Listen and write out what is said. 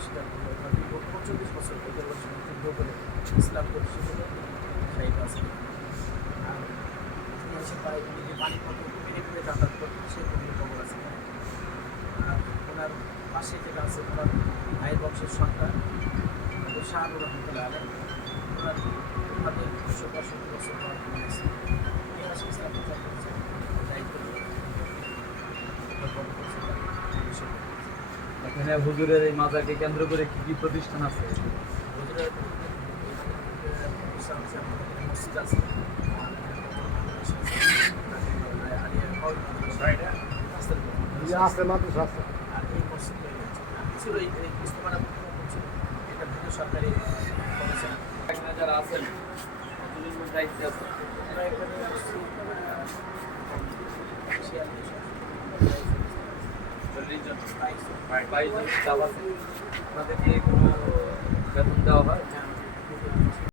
অস্বীকার করলো। ৪৫ বছর ওদের বছর যুদ্ধ করে ইসলাম প্রতিষ্ঠিত করে শাহিদ আছে। আর ইতিহাসে প্রায় উনি যে পানিপথ মেনে মেনে যাতায়াত করতেন সেই পর্যন্ত খবর আছে। আর ওনার পাশে যেটা আছে ওনার ভাইয়ের বংশের সন্তান শাহানুর রহমতুল্লাহ আলাই, ওনার ওনাদের ২৬৫ বছর পর আছে ইতিহাসে ইসলাম প্রচার করছে দায়িত্ব এখানে হুজুরের এই মাজারকে কেন্দ্র করে কি কি প্রতিষ্ঠান আছে? হুজুরের মসজিদ আছে, আর এই মসজিদ ছিল এই ইস্তফাটা ছিল এটা ভিন্ন সরকারি কমিশন। এখানে যারা আছেন হুজুরের দায়িত্বে আছে আমরা এখানে মসজিদ 22 জন স্টাফ আছে। আপনাদেরকে কোনো বেতন দেওয়া হয়?